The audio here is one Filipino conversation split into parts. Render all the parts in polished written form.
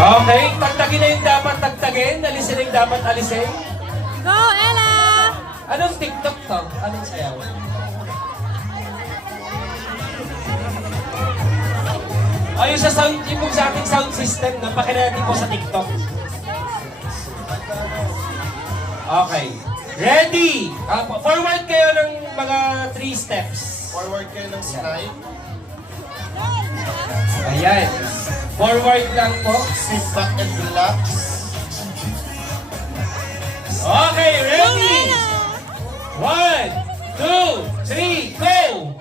Okay, tagtagin na yung dapat tagtagin, alisin na yung dapat alisin. Go, Ella! Anong TikTok to? Anong sayaw? Ayun sa sound, yung sa ating sound system, napakinatin po sa TikTok. Okay. Ready! Forward kayo ng mga 3 steps. Forward kayo ng slide. Ayan. Forward lang po. Sit back and relax. Okay, ready? 1, 2, 3, go!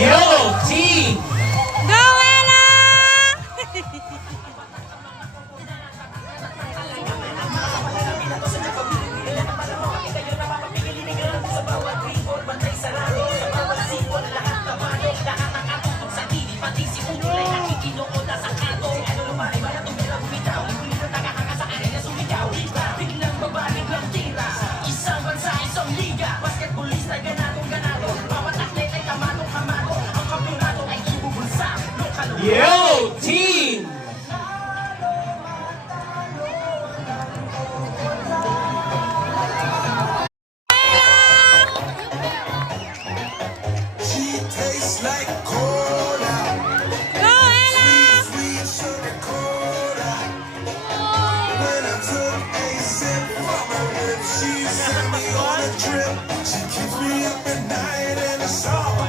Yellow team! Go, Ella! Yellow team! She tastes like cola, Go, Ella! sweet sugar cola. When I took a sip from her lips, she sent me on a trip. She keeps me up at night and it's all